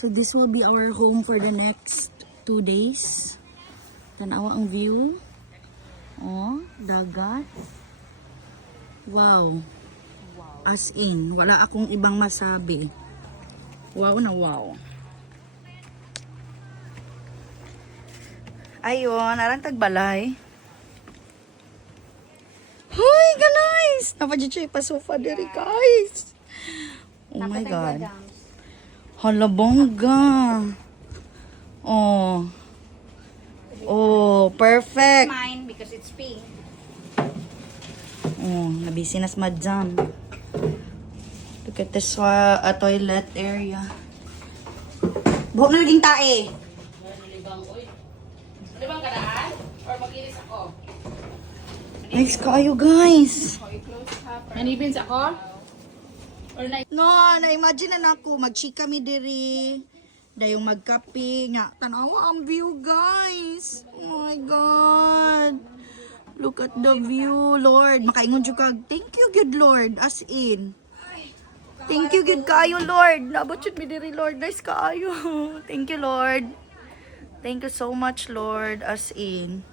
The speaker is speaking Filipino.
So this will be our home for the next 2 days. Tanawa ang view. Oh, dagat. Wow. As in, wala akong ibang masabi. Wow na wow. Ayun, narang tagbalay. Hoy, guys! Napadya pa sofa diri, guys. Oh my God. Hala, bongga. Oh. Oh, perfect. Mine because it's pink. Oh, nabisi na sa madam. Look at this toilet area. Buhok na naging tae. Libang kadaan? Or mag-iris ako? Nice kayo, guys. Nanibins ako? Or na... No, na-imagine na ako. Mag-chika mi diri. Dayong magkape nga. Tanawa ang view, guys. Oh my God. Look at the view, Lord. Makaingon jud kag, thank you, good Lord. As in. Thank you, good kaayo, Lord. Naabot jud mi diri, Lord. Nice kaayo. Thank you, Lord. Thank you so much, Lord. As in.